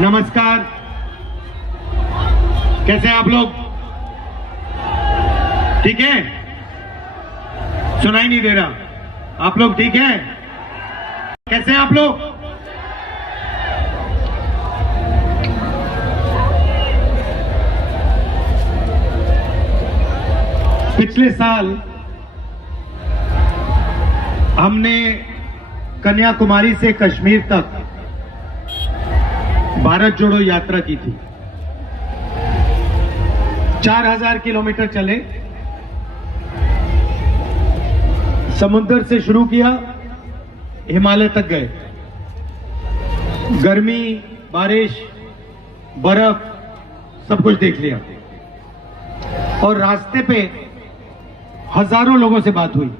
नमस्कार, कैसे हैं आप लोग? ठीक है? सुनाई नहीं दे रहा। आप लोग ठीक हैं? कैसे हैं आप लोग? पिछले साल हमने कन्याकुमारी से कश्मीर तक भारत जोड़ो यात्रा की थी। 4000 किलोमीटर चले, समुद्र से शुरू किया, हिमालय तक गए। गर्मी, बारिश, बर्फ सब कुछ देख लिया और रास्ते पे हजारों लोगों से बात हुई।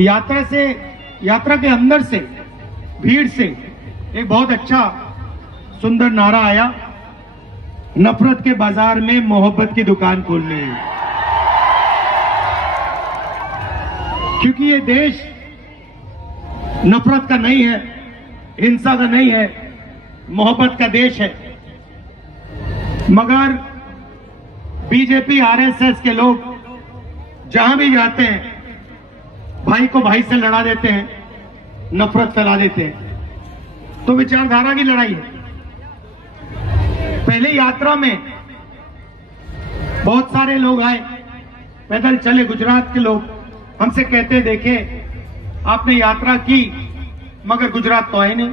यात्रा के अंदर से, भीड़ से एक बहुत अच्छा सुंदर नारा आया, नफरत के बाजार में मोहब्बत की दुकान खोलनी है। क्योंकि ये देश नफरत का नहीं है, हिंसा का नहीं है, मोहब्बत का देश है। मगर बीजेपी, आरएसएस के लोग जहां भी जाते हैं भाई को भाई से लड़ा देते हैं, नफरत फैला देते हैं। तो विचारधारा की लड़ाई है। पहले यात्रा में बहुत सारे लोग आए, पैदल चले, गुजरात के लोग हमसे कहते, देखे आपने यात्रा की मगर गुजरात तो आए नहीं,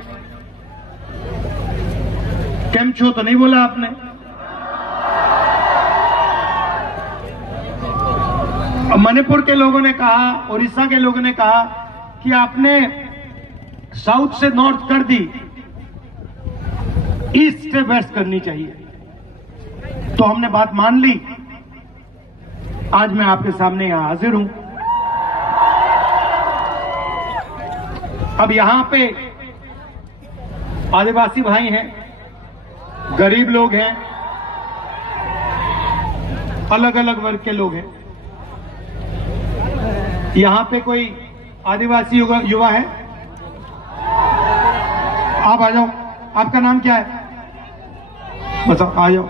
केम छो तो नहीं बोला आपने। मणिपुर के लोगों ने कहा, उड़ीसा के लोगों ने कहा कि आपने साउथ से नॉर्थ कर दी, ईस्ट से वेस्ट करनी चाहिए। तो हमने बात मान ली। आज मैं आपके सामने यहां हाजिर हूं। अब यहां पे आदिवासी भाई हैं, गरीब लोग हैं, अलग अलग वर्ग के लोग हैं। यहां पे कोई आदिवासी युवा है? आप आ जाओ। आपका नाम क्या है? बताओ, आ जाओ,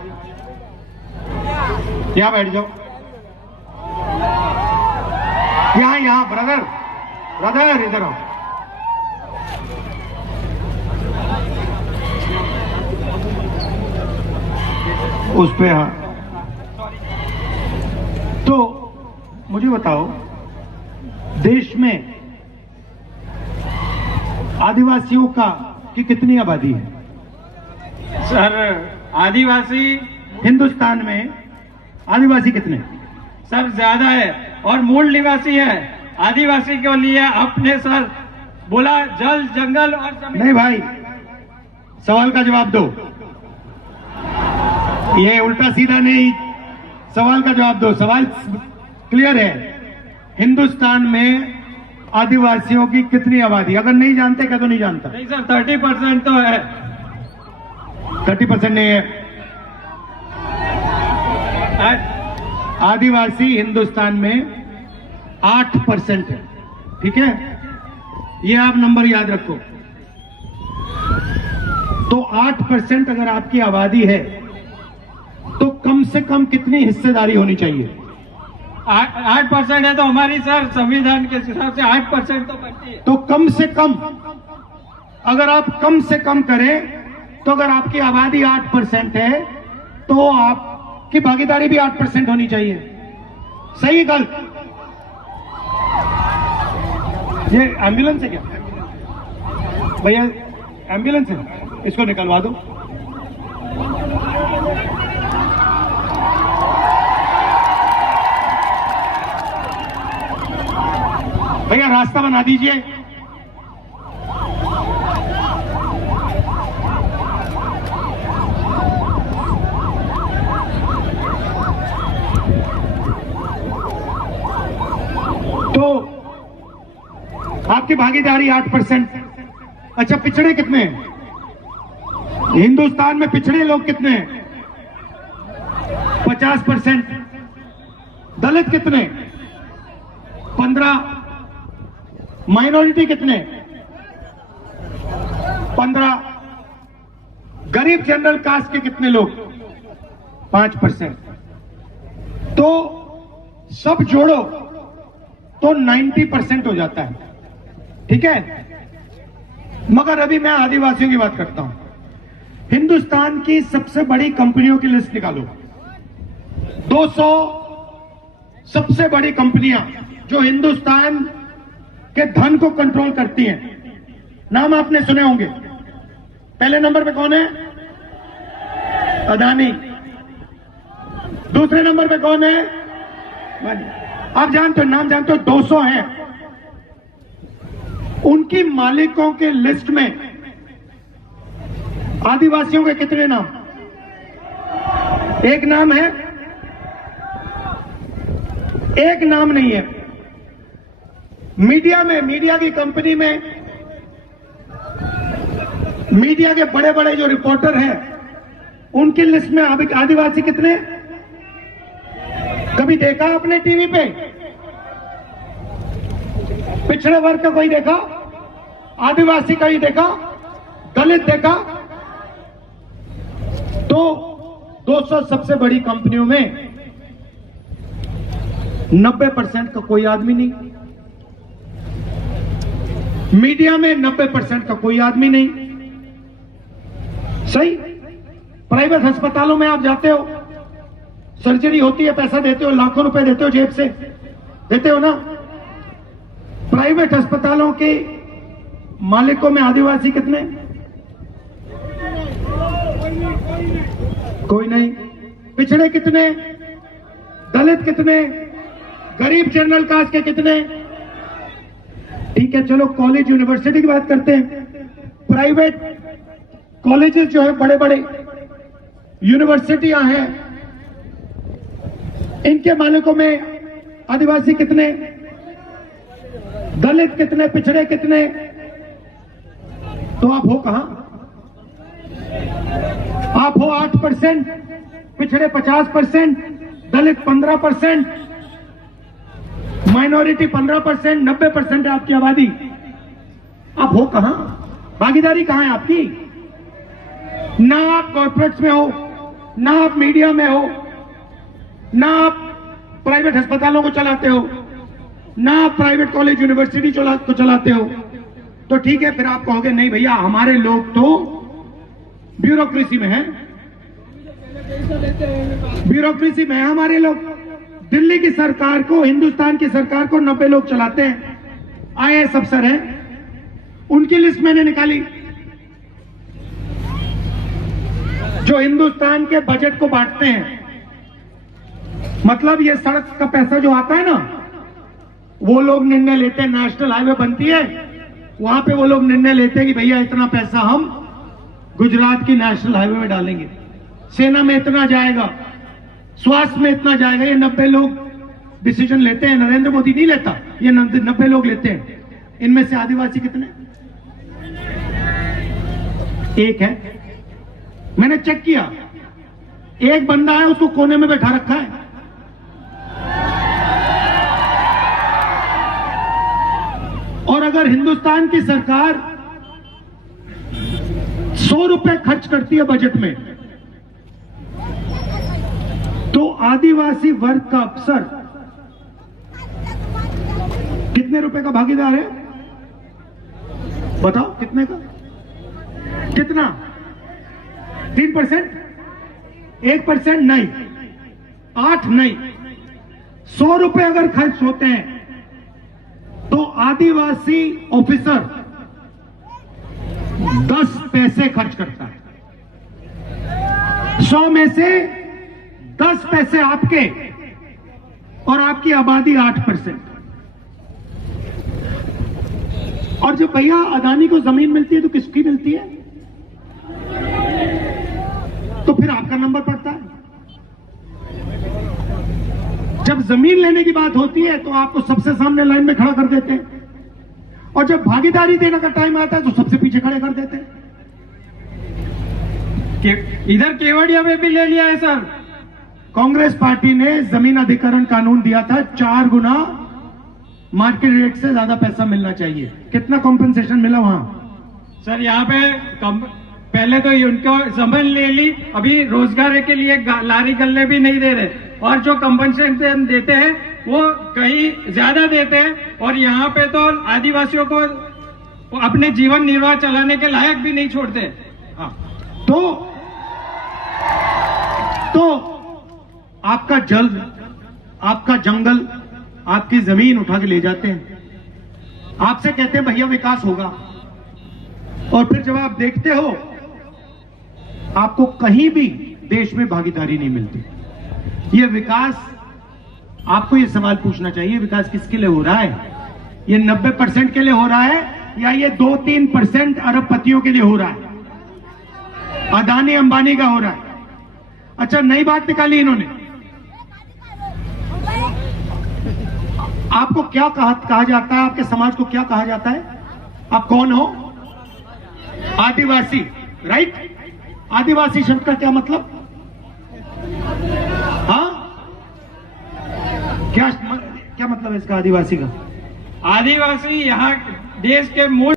यहां बैठ जाओ। यहां ब्रदर इधर आओ। उस पे हाँ। तो मुझे बताओ, देश में आदिवासियों की कितनी आबादी है? सर, आदिवासी हिंदुस्तान में आदिवासी कितने? सर ज्यादा है और मूल निवासी है। आदिवासी के लिए आपने सर बोला जल, जंगल और जमीन। नहीं भाई, सवाल का जवाब दो। ये उल्टा सीधा नहीं, सवाल का जवाब दो। सवाल क्लियर है। हिंदुस्तान में आदिवासियों की कितनी आबादी? अगर नहीं जानते क्या तो नहीं जानता? नहीं सर, 30% तो है। 30% नहीं है। आदिवासी हिंदुस्तान में 8% है। ठीक है, ये आप नंबर याद रखो। तो 8% अगर आपकी आबादी है तो कम से कम कितनी हिस्सेदारी होनी चाहिए? 8% है तो हमारी सर संविधान के हिसाब से 8% तो बनती है। तो कम से कम, अगर आप कम से कम करें तो अगर आपकी आबादी 8% है तो आपकी भागीदारी भी 8% होनी चाहिए। सही गलत? ये एम्बुलेंस है क्या भैया? एम्बुलेंस है, इसको निकलवा दो। भैया रास्ता बना दीजिए। तो आपकी भागीदारी 8%। अच्छा, पिछड़े कितने हैं हिंदुस्तान में? पिछड़े लोग कितने हैं? 50%। दलित कितने? 15। माइनॉरिटी कितने? जनरल कास्ट के कितने लोग? 5%। तो सब जोड़ो तो 90% हो जाता है, ठीक है। मगर अभी मैं आदिवासियों की बात करता हूं। हिंदुस्तान की सबसे बड़ी कंपनियों की लिस्ट निकालो। 200 सबसे बड़ी कंपनियां जो हिंदुस्तान के धन को कंट्रोल करती हैं, नाम आपने सुने होंगे। पहले नंबर पे कौन है? अदानी। दूसरे नंबर पे कौन है? आप जानते हो, नाम जानते हो, 200 हैं। उनकी मालिकों के लिस्ट में आदिवासियों के कितने नाम? एक नाम है? एक नाम नहीं है। मीडिया में, मीडिया की कंपनी में, मीडिया के बड़े बड़े जो रिपोर्टर हैं उनकी लिस्ट में आदिवासी कितने? कभी देखा आपने टीवी पे? पिछड़े वर्ग का कोई देखा? आदिवासी का ही देखा? दलित देखा? तो 200 सबसे बड़ी कंपनियों में 90% का कोई आदमी नहीं। मीडिया में 90% का कोई आदमी नहीं। सही। प्राइवेट अस्पतालों में आप जाते हो, सर्जरी होती है, पैसा देते हो, लाखों रुपए देते हो, जेब से देते हो ना। प्राइवेट अस्पतालों के मालिकों में आदिवासी कितने? कोई नहीं। पिछड़े कितने? दलित कितने? गरीब जनरल कास्ट के कितने? ठीक है, चलो कॉलेज यूनिवर्सिटी की बात करते हैं। प्राइवेट कॉलेजेस जो है, बड़े बड़े यूनिवर्सिटियां हैं, इनके मालिकों में आदिवासी कितने? दलित कितने? पिछड़े कितने? तो आप हो कहां? आप हो 8%, पिछड़े 50%, दलित 15%, माइनॉरिटी 15%, 90% है आपकी आबादी। आप हो कहां? भागीदारी कहां है आपकी? ना आप कॉर्पोरेट्स में हो, ना आप मीडिया में हो, ना आप प्राइवेट अस्पतालों को चलाते हो, ना आप प्राइवेट कॉलेज यूनिवर्सिटी को चलाते हो। तो ठीक है, फिर आप कहोगे नहीं भैया, हमारे लोग तो ब्यूरोक्रेसी में हैं, ब्यूरोक्रेसी में है हमारे लोग। दिल्ली की सरकार को, हिंदुस्तान की सरकार को 90 लोग चलाते हैं, IAS अफसर हैं, उनकी लिस्ट मैंने निकाली। जो हिंदुस्तान के बजट को बांटते हैं, मतलब ये सड़क का पैसा जो आता है ना, वो लोग निर्णय लेते हैं। नेशनल हाईवे बनती है, वहां पे वो लोग निर्णय लेते हैं कि भैया इतना पैसा हम गुजरात की नेशनल हाईवे में डालेंगे, सेना में इतना जाएगा, स्वास्थ्य में इतना जाएगा। ये 90 लोग डिसीजन लेते हैं। नरेंद्र मोदी नहीं लेता, ये 90 लोग लेते हैं। इनमें से आदिवासी कितने? एक है। मैंने चेक किया, एक बंदा है, उसको कोने में बैठा रखा है। और अगर हिंदुस्तान की सरकार 100 रुपए खर्च करती है बजट में, तो आदिवासी वर्ग का अफसर कितने रुपए का भागीदार है? बताओ कितने का? कितना? 3%? 1% नहीं, 8 नहीं, 100 रुपए अगर खर्च होते हैं तो आदिवासी ऑफिसर 10 पैसे खर्च करता है। 100 में से 10 पैसे आपके, और आपकी आबादी 8%। और जब भैया अदानी को जमीन मिलती है तो किसकी मिलती है? तो फिर आपका नंबर पड़ता है। जब जमीन लेने की बात होती है तो आपको सबसे सामने लाइन में खड़ा कर देते हैं, और जब भागीदारी देने का टाइम आता है तो सबसे पीछे खड़े कर देते हैं। इधर केवड़िया में भी ले लिया है सर। कांग्रेस पार्टी ने जमीन अधिग्रहण कानून दिया था, 4 गुना मार्केट रेट से ज्यादा पैसा मिलना चाहिए। कितना कॉम्पेंसेशन मिला वहां? सर यहाँ पे पहले तो उनको जमीन ले ली, अभी रोजगार के लिए लारी गल्ले भी नहीं दे रहे, और जो कंपनसेशन देते हैं वो कहीं ज्यादा देते हैं, और यहाँ पे तो आदिवासियों को अपने जीवन निर्वाह चलाने के लायक भी नहीं छोड़ते। हाँ, तो आपका जल, आपका जंगल, आपकी जमीन उठा के ले जाते हैं, आपसे कहते हैं भैया विकास होगा, और फिर जब आप देखते हो आपको कहीं भी देश में भागीदारी नहीं मिलती। ये विकास, आपको ये सवाल पूछना चाहिए, विकास किसके लिए हो रहा है? ये 90% के लिए हो रहा है या ये 2-3% अरबपतियों के लिए हो रहा है, अदानी अंबानी का हो रहा है? अच्छा, नई बात निकाली इन्होंने। आपको क्या कहा जाता है? आपके समाज को क्या कहा जाता है? आप कौन हो? आदिवासी, राइट? आदिवासी शब्द का क्या मतलब? हाँ, क्या मतलब है इसका आदिवासी का? आदिवासी यहाँ देश के मूल